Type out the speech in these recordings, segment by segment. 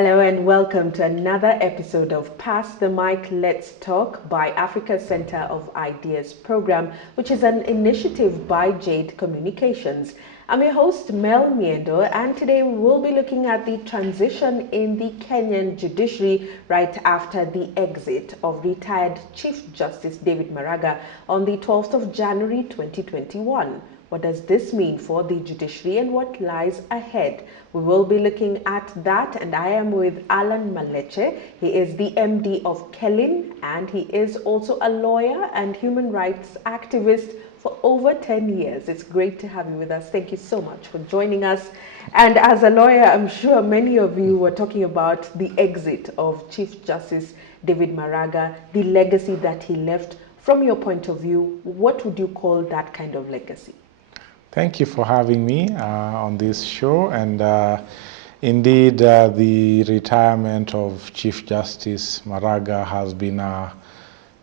Hello and welcome to another episode of Pass the Mic, Let's Talk by Africa Center of Ideas program, which is an initiative by Jade Communications. I'm your host, Mel Miendo, and today we will be looking at the transition in the Kenyan judiciary right after the exit of retired Chief Justice David Maraga on the 12th of January 2021. What does this mean for the judiciary and what lies ahead? We will be looking at that, and I am with ALLAN Maleche. He is the MD of KELIN, and he is also a lawyer and human rights activist for over 10 years. It's great to have you with us. Thank you so much for joining us. And as a lawyer, I'm sure many of you were talking about the exit of Chief Justice David Maraga, the legacy that he left. From your point of view, what would you call that kind of legacy? Thank you for having me on this show. And indeed, the retirement of Chief Justice Maraga has been a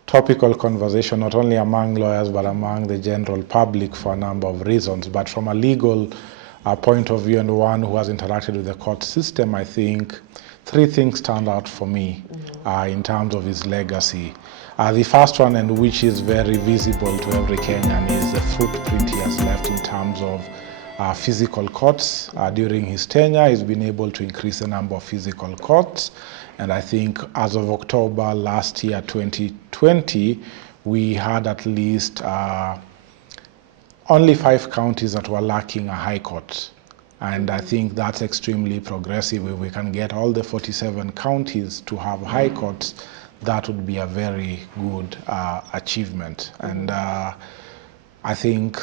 topical conversation, not only among lawyers, but among the general public for a number of reasons. But from a legal point of view and one who has interacted with the court system, I think three things stand out for me in terms of his legacy. The first one, and which is very visible to every Kenyan, is the footprint he has left in terms of physical courts. During his tenure, he's been able to increase the number of physical courts. And I think as of October last year, 2020, we had at least only 5 counties that were lacking a high court. And I think that's extremely progressive. If we can get all the 47 counties to have high courts, that would be a very good achievement. And I think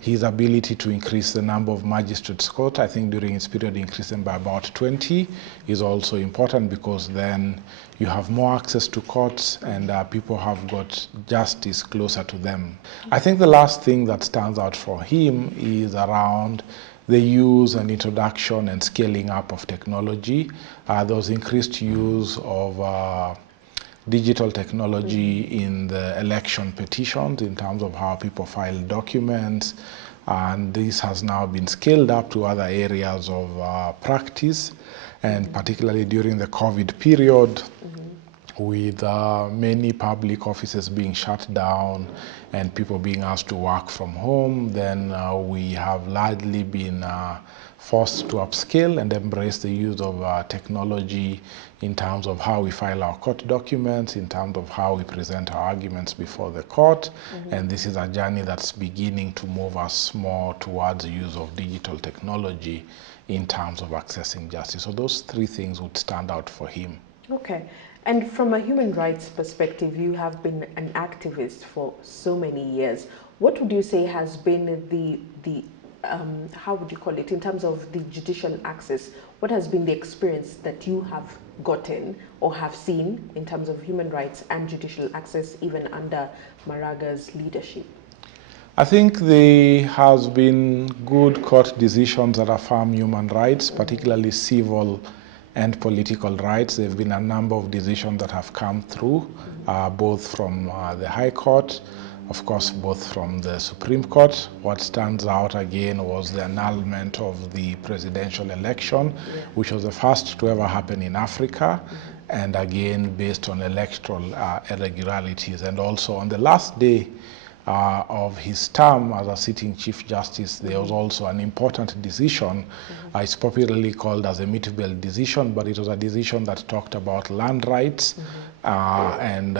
his ability to increase the number of magistrates court, I think during his period increase them by about 20, is also important, because then you have more access to courts and people have got justice closer to them. I think the last thing that stands out for him is around the use and introduction and scaling up of technology. There was increased use of digital technology in the election petitions in terms of how people file documents, and this has now been scaled up to other areas of practice, and particularly during the COVID period, with many public offices being shut down and people being asked to work from home, then we have largely been forced to upscale and embrace the use of technology in terms of how we file our court documents, in terms of how we present our arguments before the court. And this is a journey that's beginning to move us more towards the use of digital technology in terms of accessing justice. So those three things would stand out for him. Okay. And from a human rights perspective, you have been an activist for so many years. What would you say has been the how would you call it, in terms of the judicial access? What has been the experience that you have gotten or have seen in terms of human rights and judicial access even under Maraga's leadership? I think there has been good court decisions that affirm human rights, particularly civil and political rights. There have been a number of decisions that have come through, both from the High Court, of course, both from the Supreme Court. What stands out again was the annulment of the presidential election, which was the first to ever happen in Africa, and again based on electoral irregularities. And also on the last day of his term as a sitting Chief Justice, there was also an important decision. It's popularly called as a Mitubel decision, but it was a decision that talked about land rights and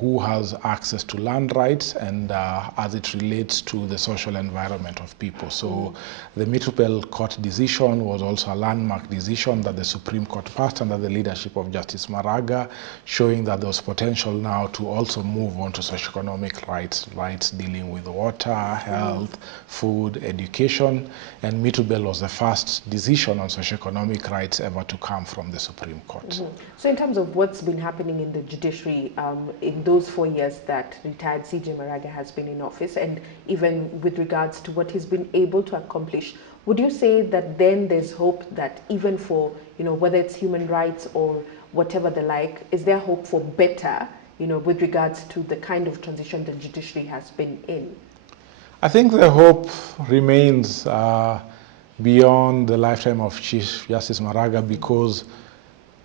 who has access to land rights, and as it relates to the social environment of people. So the Mitubel court decision was also a landmark decision that the Supreme Court passed under the leadership of Justice Maraga, showing that there was potential now to also move on to socioeconomic rights dealing with water, health, food, education. And Mitubel was the first decision on socioeconomic rights ever to come from the Supreme Court. So in terms of what's been happening in the judiciary in those 4 years that retired CJ Maraga has been in office, and even with regards to what he's been able to accomplish, would you say that then there's hope that even for, whether it's human rights or whatever the like, is there hope for better, with regards to the kind of transition the judiciary has been in? I think the hope remains beyond the lifetime of Chief Justice Maraga, because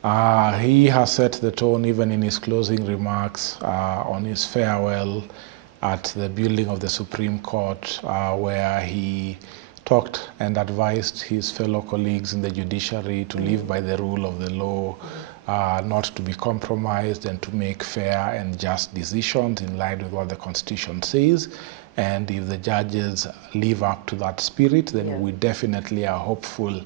He has set the tone even in his closing remarks on his farewell at the building of the Supreme Court, where he talked and advised his fellow colleagues in the judiciary to live by the rule of the law, not to be compromised, and to make fair and just decisions in line with what the Constitution says. And if the judges live up to that spirit, then we definitely are hopeful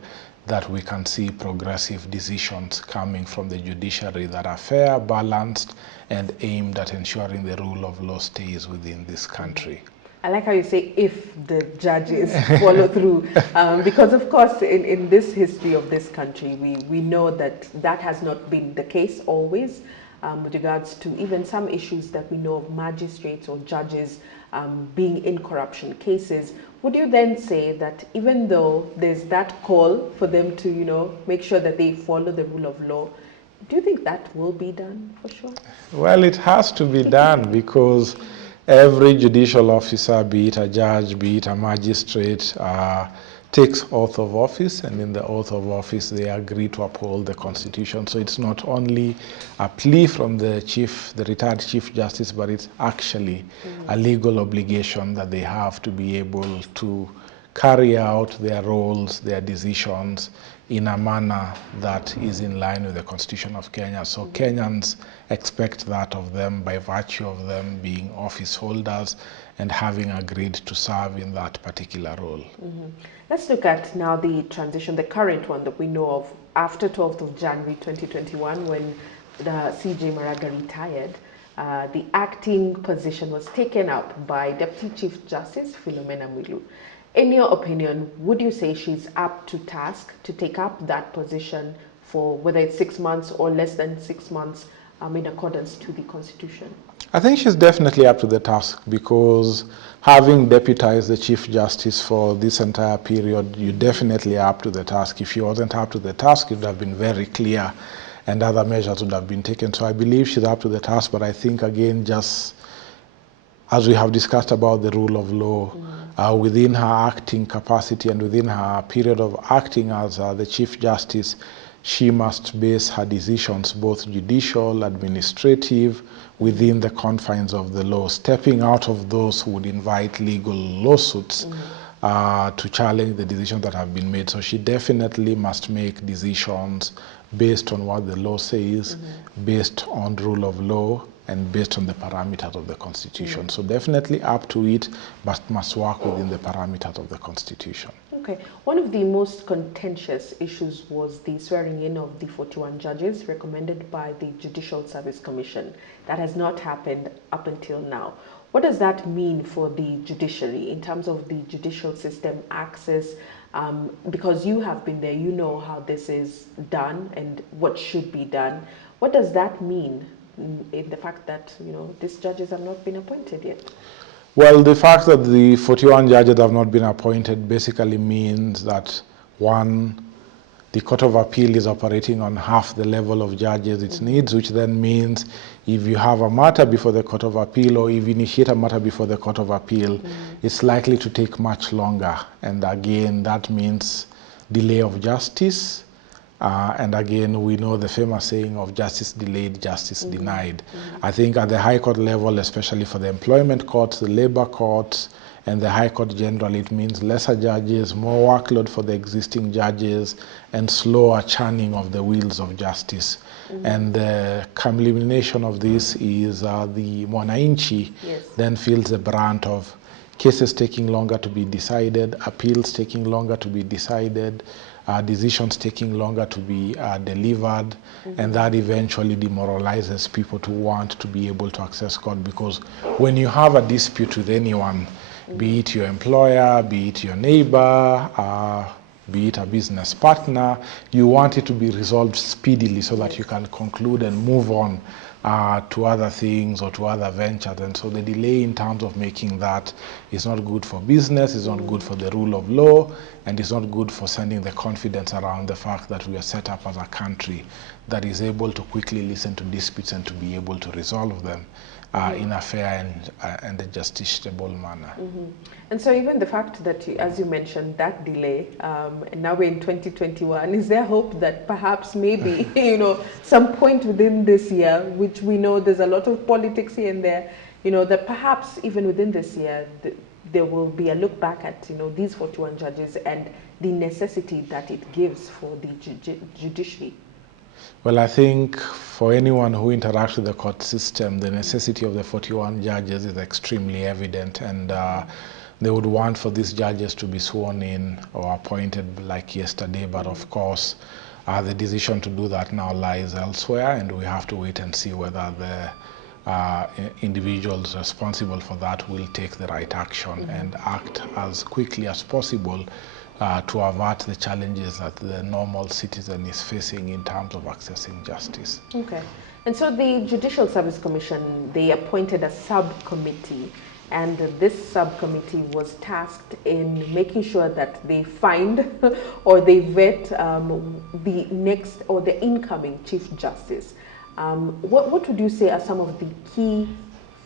that we can see progressive decisions coming from the judiciary that are fair, balanced, and aimed at ensuring the rule of law stays within this country. I like how you say if the judges follow through, because of course in this history of this country, we know that that has not been the case always with regards to even some issues that we know of magistrates or judges being in corruption cases. Would you then say that even though there's that call for them to, you know, make sure that they follow the rule of law, do you think that will be done for sure? Well, it has to be done because every judicial officer, be it a judge, be it a magistrate, takes oath of office, and in the oath of office they agree to uphold the Constitution. So it's not only a plea from the retired Chief Justice, but it's actually a legal obligation that they have to be able to carry out their roles, their decisions in a manner that is in line with the Constitution of Kenya. So Kenyans expect that of them by virtue of them being office holders and having agreed to serve in that particular role. Let's look at now the transition, the current one that we know of after 12th of January 2021 when the CJ Maraga retired. The acting position was taken up by Deputy Chief Justice Philomena Mwilu. In your opinion, would you say she's up to task to take up that position for whether it's 6 months or less than 6 months in accordance to the Constitution? I think she's definitely up to the task because having deputized the Chief Justice for this entire period, you definitely are up to the task. If she wasn't up to the task, it would have been very clear and other measures would have been taken. So I believe she's up to the task, but I think again, just as we have discussed about the rule of law, within her acting capacity and within her period of acting as the Chief Justice, she must base her decisions, both judicial, administrative, within the confines of the law. Stepping out of those would invite legal lawsuits to challenge the decisions that have been made. So she definitely must make decisions based on what the law says, based on rule of law, and based on the parameters of the Constitution. So definitely up to it, but must work within the parameters of the Constitution. Okay. One of the most contentious issues was the swearing in of the 41 judges recommended by the Judicial Service Commission. That has not happened up until now. What does that mean for the judiciary in terms of the judicial system access? Because you have been there, you know how this is done and what should be done. What does that mean in the fact that, you know, these judges have not been appointed yet? Well, the fact that the 41 judges have not been appointed basically means that, one, the Court of Appeal is operating on half the level of judges it needs, which then means if you have a matter before the Court of Appeal or if you initiate a matter before the Court of Appeal, it's likely to take much longer. And again, that means delay of justice. And again, we know the famous saying of justice delayed, justice denied. I think at the High Court level, especially for the employment courts, the labor courts, and the High Court generally, it means lesser judges, more workload for the existing judges, and slower churning of the wheels of justice. And the culmination of this is the Mwananchi then feels the brunt of cases taking longer to be decided, appeals taking longer to be decided, decisions taking longer to be delivered, and that eventually demoralizes people to want to be able to access court, because when you have a dispute with anyone, be it your employer, be it your neighbor, be it a business partner, you want it to be resolved speedily so that you can conclude and move on to other things or to other ventures. And so the delay in terms of making that is not good for business, it's not good for the rule of law, and it's not good for sending the confidence around the fact that we are set up as a country that is able to quickly listen to disputes and to be able to resolve them. in a fair and a justiciable manner. And so even the fact that, as you mentioned, that delay, and now we're in 2021, is there hope that perhaps maybe, some point within this year, which we know there's a lot of politics here and there, that perhaps even within this year, there will be a look back at, these 41 judges and the necessity that it gives for the judiciary? Well, I think for anyone who interacts with the court system, the necessity of the 41 judges is extremely evident, and they would want for these judges to be sworn in or appointed like yesterday, but of course the decision to do that now lies elsewhere, and we have to wait and see whether the individuals responsible for that will take the right action and act as quickly as possible to avert the challenges that the normal citizen is facing in terms of accessing justice. Okay. And so the Judicial Service Commission, they appointed a subcommittee, and this subcommittee was tasked in making sure that they find or they vet the next or the incoming Chief Justice. What would you say are some of the key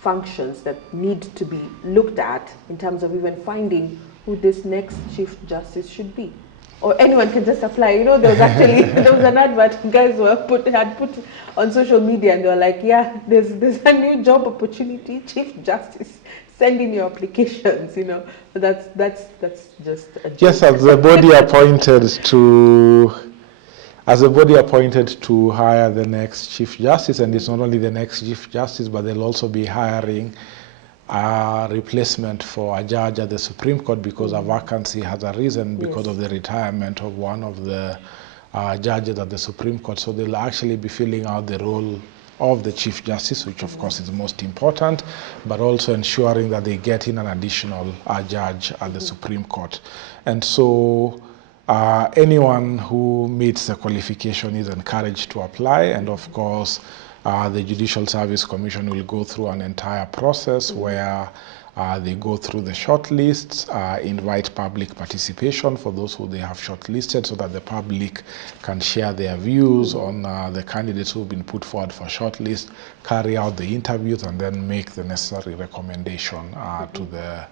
functions that need to be looked at in terms of even finding who this next Chief Justice should be? Or anyone can just apply. There was actually there was an advert guys had put on social media, and they were like, yeah, there's a new job opportunity, Chief Justice. Send in your applications. That's just a joke. Yes, as the body appointed to hire the next Chief Justice, and it's not only the next Chief Justice, but they'll also be hiring a replacement for a judge at the Supreme Court, because a vacancy has arisen because of the retirement of one of the judges at the Supreme Court. So they'll actually be filling out the role of the Chief Justice, which of course is most important, but also ensuring that they get in an additional judge at the Supreme Court. And so anyone who meets the qualification is encouraged to apply, and of course the Judicial Service Commission will go through an entire process where they go through the shortlists, invite public participation for those who they have shortlisted, so that the public can share their views on the candidates who have been put forward for shortlist, carry out the interviews, and then make the necessary recommendation to the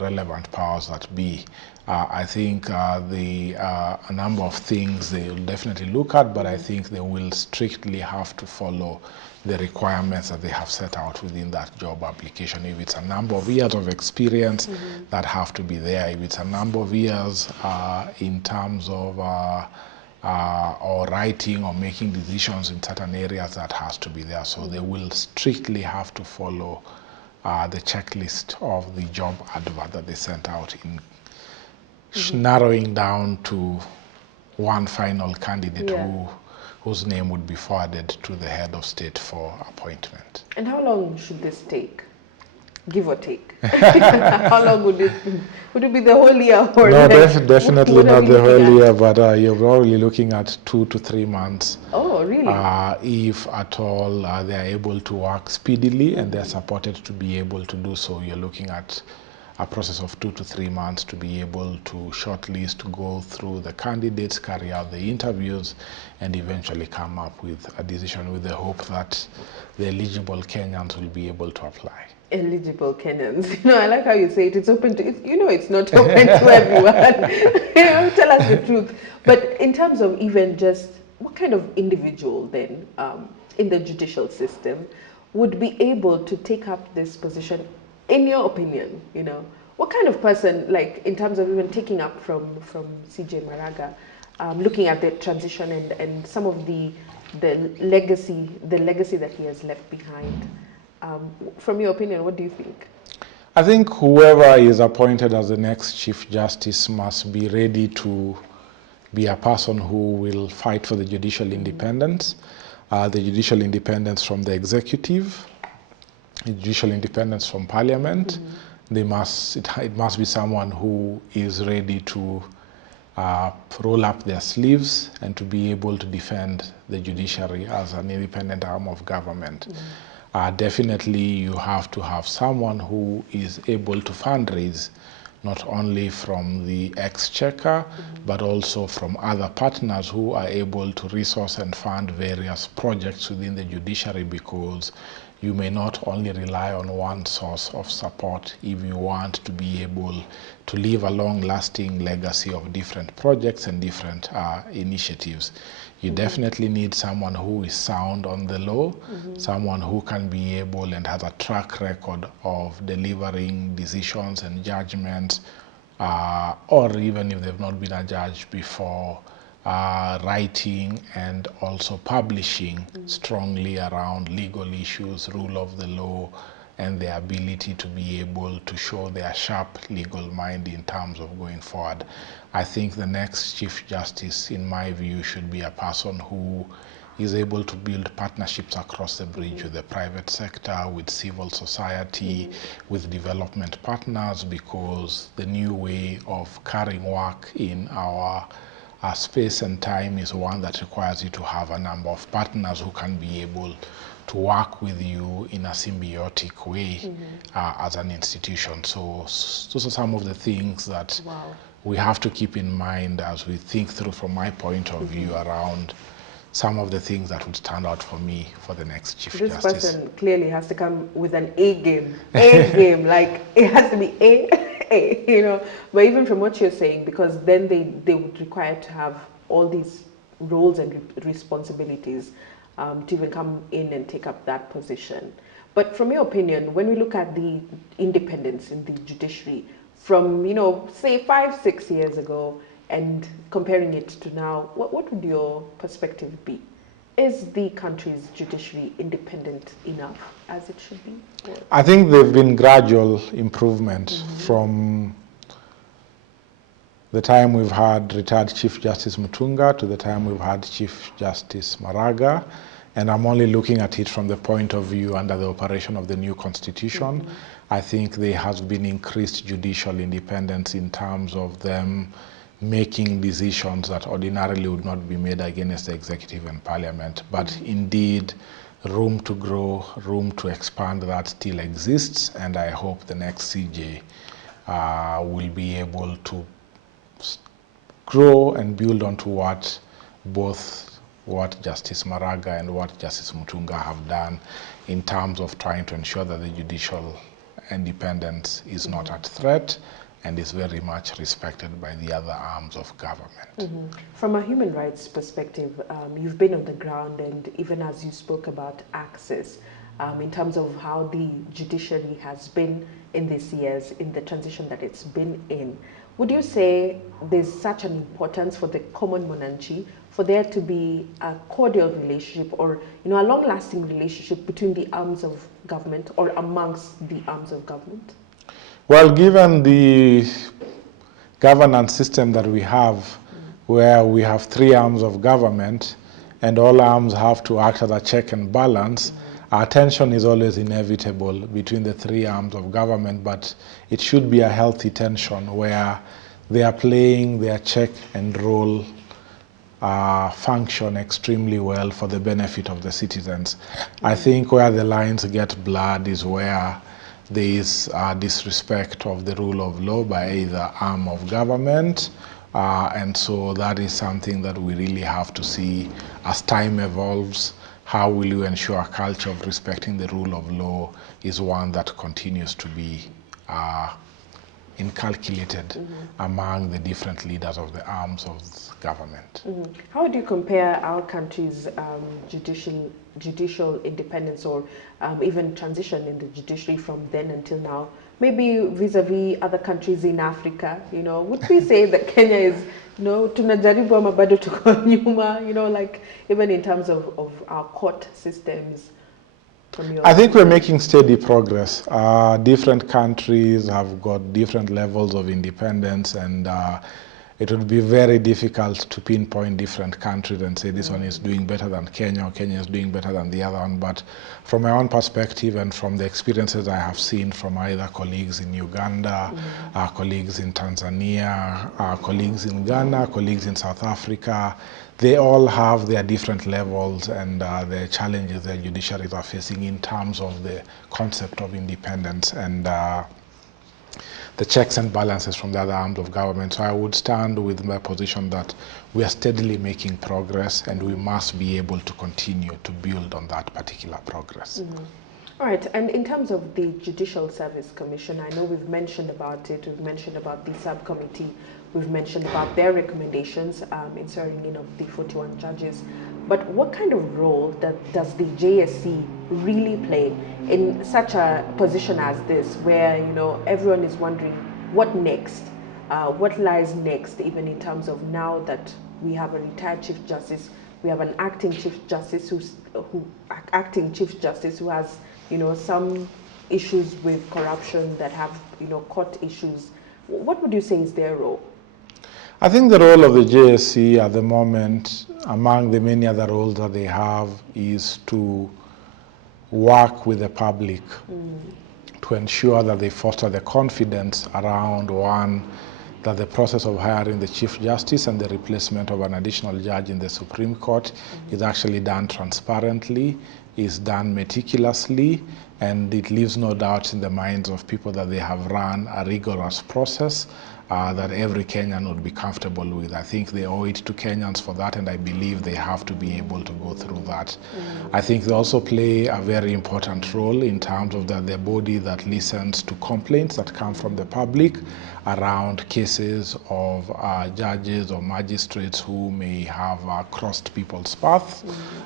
relevant powers that be. I think a number of things they will definitely look at, but I think they will strictly have to follow the requirements that they have set out within that job application. If it's a number of years of experience, that have to be there. If it's a number of years in terms of or writing or making decisions in certain areas, that has to be there. So they will strictly have to follow the checklist of the job advert that they sent out, in narrowing down to one final candidate whose name would be forwarded to the head of state for appointment. And how long should this take, give or take? How long would it be? Would it be the whole year? Or no, definitely not the whole year, but you're probably looking at 2 to 3 months. Oh, really? If at all they are able to work speedily and they're supported to be able to do so, you're looking at a process of 2 to 3 months to be able to shortlist, go through the candidates, carry out the interviews, and eventually come up with a decision, with the hope that the eligible Kenyans will be able to apply. Eligible Kenyans. I like how you say it. It's open to, it's not open to everyone. Tell us the truth. But in terms of even just what kind of individual then in the judicial system would be able to take up this position, in your opinion, what kind of person, like in terms of even taking up from CJ Maraga, looking at the transition and some of the legacy that he has left behind. From your opinion, what do you think? I think whoever is appointed as the next Chief Justice must be ready to be a person who will fight for the judicial independence, the judicial independence from the executive, judicial independence from Parliament. It must be someone who is ready to roll up their sleeves and to be able to defend the judiciary as an independent arm of government. Definitely you have to have someone who is able to fundraise, not only from the exchequer, but also from other partners who are able to resource and fund various projects within the judiciary, because you may not only rely on one source of support if you want to be able to leave a long-lasting legacy of different projects and different initiatives. You definitely need someone who is sound on the law, someone who can be able and has a track record of delivering decisions and judgments, or even if they've not been a judge before, writing and also publishing strongly around legal issues, rule of the law, and their ability to be able to show their sharp legal mind in terms of going forward. I think the next Chief Justice, in my view, should be a person who is able to build partnerships across the bridge with the private sector, with civil society, with development partners, because the new way of carrying work in our space and time is one that requires you to have a number of partners who can be able to work with you in a symbiotic way as an institution. So those are some of the things that we have to keep in mind as we think through, from my point of view, around some of the things that would stand out for me for the next Chief Justice. This person clearly has to come with an A game. A game, like it has to be A, you know. But even from what you're saying, because then they would require to have all these roles and responsibilities to even come in and take up that position. But from your opinion, when we look at the independence in the judiciary from, you know, say 5-6 years ago, and comparing it to now, what would your perspective be? Is the country's judiciary independent enough as it should be? I think there have been gradual improvement from the time we've had retired Chief Justice Mutunga to the time we've had Chief Justice Maraga. And I'm only looking at it from the point of view under the operation of the new constitution. I think there has been increased judicial independence in terms of them making decisions that ordinarily would not be made against the executive and parliament. But indeed, room to grow, room to expand, that still exists, and I hope the next CJ will be able to grow and build onto what Justice Maraga and what Justice Mutunga have done in terms of trying to ensure that the judicial independence is not at threat and is very much respected by the other arms of government. From a human rights perspective, you've been on the ground, and even as you spoke about access, in terms of how the judiciary has been in these years, in the transition that it's been in, would you say there's such an importance for the common monarchy for there to be a cordial relationship, or, you know, a long-lasting relationship between the arms of government or amongst the arms of government? Well, given the governance system that we have, where we have 3 arms of government and all arms have to act as a check and balance, our tension is always inevitable between the 3 arms of government, but it should be a healthy tension where they are playing their check and roll function extremely well for the benefit of the citizens. I think where the lines get blurred is where there is disrespect of the rule of law by either arm of government, and so that is something that we really have to see as time evolves. How will you ensure a culture of respecting the rule of law is one that continues to be inculcated among the different leaders of the arms of government. How would you compare our country's judicial independence, or even transition in the judiciary from then until now, maybe vis-a-vis other countries in Africa? You know, would we say that Kenya is, you know, tunajaribu ama bado tuko nyuma, you know, like even in terms of our court systems? I think we're making steady progress. Different countries have got different levels of independence, and it would be very difficult to pinpoint different countries and say this one is doing better than Kenya, or Kenya is doing better than the other one. But from my own perspective and from the experiences I have seen from either colleagues in Uganda, colleagues in Tanzania, colleagues in Ghana, colleagues in South Africa, they all have their different levels and the challenges their judiciaries are facing in terms of the concept of independence and the checks and balances from the other arms of government. So I would stand with my position that we are steadily making progress, and we must be able to continue to build on that particular progress. All right, and in terms of the Judicial Service Commission, I know we've mentioned about it, we've mentioned about the subcommittee, we've mentioned about their recommendations in swearing in of the 41 judges, but what kind of role does the JSC really play in such a position as this, where, you know, everyone is wondering what next, what lies next, even in terms of now that we have a retired Chief Justice, we have an acting Chief Justice who has, you know, some issues with corruption, that have, you know, court issues. What would you say is their role? I think the role of the JSC at the moment, among the many other roles that they have, is to work with the public to ensure that they foster the confidence around, one, that the process of hiring the Chief Justice and the replacement of an additional judge in the Supreme Court is actually done transparently, is done meticulously, and it leaves no doubt in the minds of people that they have run a rigorous process that every Kenyan would be comfortable with. I think they owe it to Kenyans for that, and I believe they have to be able to go through that. I think they also play a very important role in terms of that they're body that listens to complaints that come from the public around cases of judges or magistrates who may have crossed people's paths,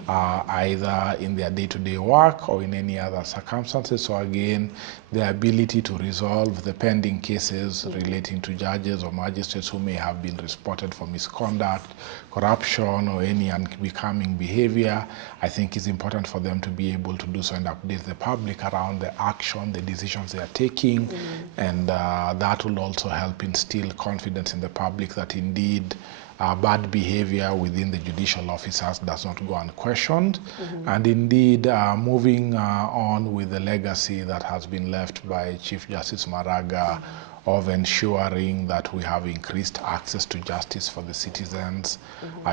either in their day-to-day work or in any other circumstances. So again, the ability to resolve the pending cases relating to judges or magistrates who may have been reported for misconduct, corruption, or any unbecoming behavior, I think is important for them to be able to do so and update the public around the action, the decisions they are taking, and that will also help instill confidence in the public that indeed bad behavior within the judicial officers does not go unquestioned. And indeed, moving on with the legacy that has been left by Chief Justice Maraga of ensuring that we have increased access to justice for the citizens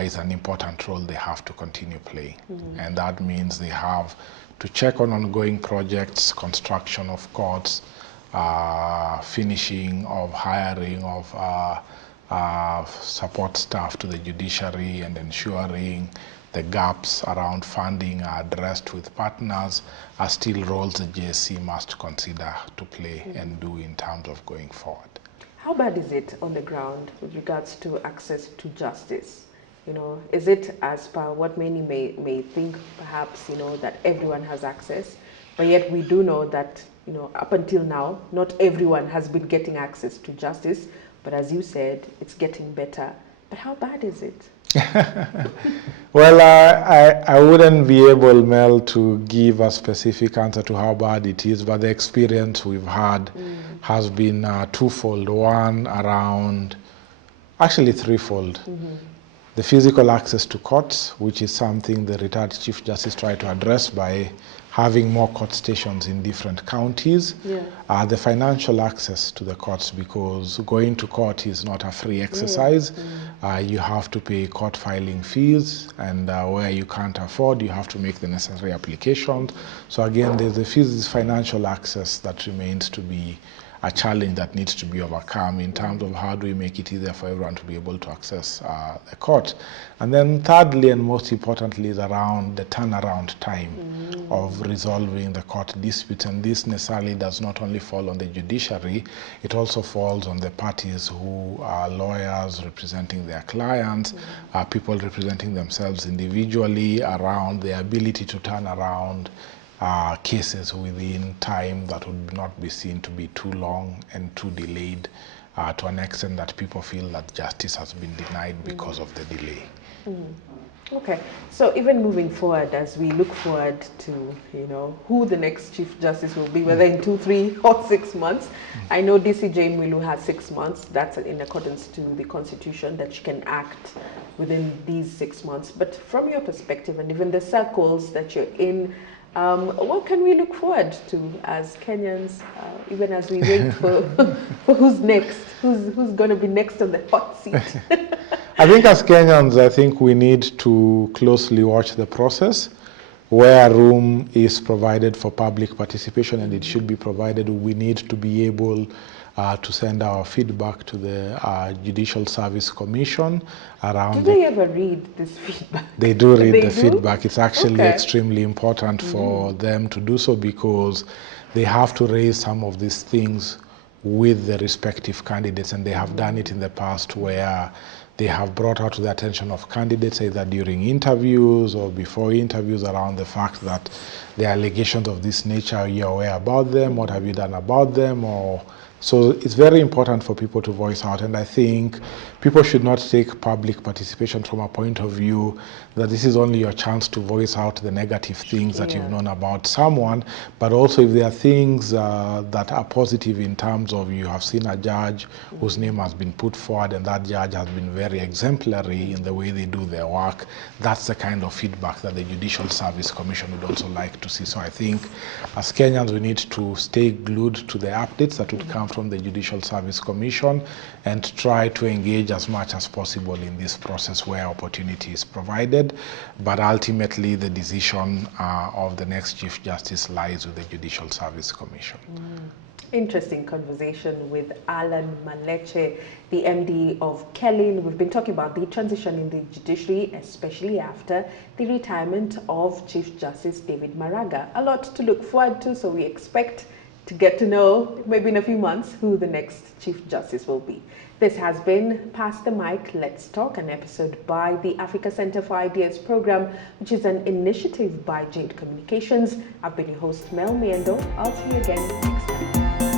is an important role they have to continue playing. And that means they have to check on ongoing projects, construction of courts, finishing of hiring of support staff to the judiciary, and ensuring the gaps around funding are addressed with partners are still roles the JSC must consider to play and do in terms of going forward. How bad is it on the ground with regards to access to justice? You know, is it as per what many may think, perhaps, you know, that everyone has access, but yet we do know that, you know, up until now, not everyone has been getting access to justice, but as you said, it's getting better. But how bad is it? Well, I wouldn't be able, Mel, to give a specific answer to how bad it is, but the experience we've had has been twofold. One, around, actually threefold. The physical access to courts, which is something the retired Chief Justice tried to address by having more court stations in different counties. The financial access to the courts, because going to court is not a free exercise. You have to pay court filing fees, and where you can't afford, you have to make the necessary applications. So again, there's the financial access that remains to be a challenge that needs to be overcome in terms of how do we make it easier for everyone to be able to access the court. And then thirdly, and most importantly, is around the turnaround time of resolving the court disputes. And this necessarily does not only fall on the judiciary, it also falls on the parties who are lawyers representing their clients, people representing themselves individually, around the ability to turn around cases within time that would not be seen to be too long and too delayed, to an extent that people feel that justice has been denied because of the delay. Okay, so even moving forward, as we look forward to, you know, who the next Chief Justice will be, whether in 2, 3, or 6 months. I know DCJ Mwilu has 6 months. That's in accordance to the Constitution, that she can act within these 6 months. But from your perspective, and even the circles that you're in, what can we look forward to as Kenyans, even as we wait for who's next, who's going to be next on the hot seat? I think as Kenyans, I think we need to closely watch the process. Where room is provided for public participation, and it should be provided, we need to be able to send our feedback to the Judicial Service Commission around. Do they ever read this feedback? They do read They the do? feedback. It's actually extremely important for them to do so, because they have to raise some of these things with the respective candidates, and they have done it in the past where they have brought out to the attention of candidates either during interviews or before interviews around the fact that the allegations of this nature, are you aware about them, what have you done about them, or so it's very important for people to voice out. And I think people should not take public participation from a point of view that this is only your chance to voice out the negative things that you've known about someone, but also if there are things that are positive in terms of you have seen a judge whose name has been put forward and that judge has been very exemplary in the way they do their work, that's the kind of feedback that the Judicial Service Commission would also like to see. So I think as Kenyans, we need to stay glued to the updates that would come from the Judicial Service Commission and try to engage as much as possible in this process where opportunity is provided. But ultimately, the decision of the next Chief Justice lies with the Judicial Service Commission. Interesting conversation with ALLAN Maleche, the MD of KELIN. We've been talking about the transition in the judiciary, especially after the retirement of Chief Justice David Maraga. A lot to look forward to, so we expect to get to know, maybe in a few months, who the next Chief Justice will be. This has been Pass the Mic, Let's Talk, an episode by the Africa Center for Ideas program, which is an initiative by Jade Communications. I've been your host, Mel Miendo. I'll see you again next time.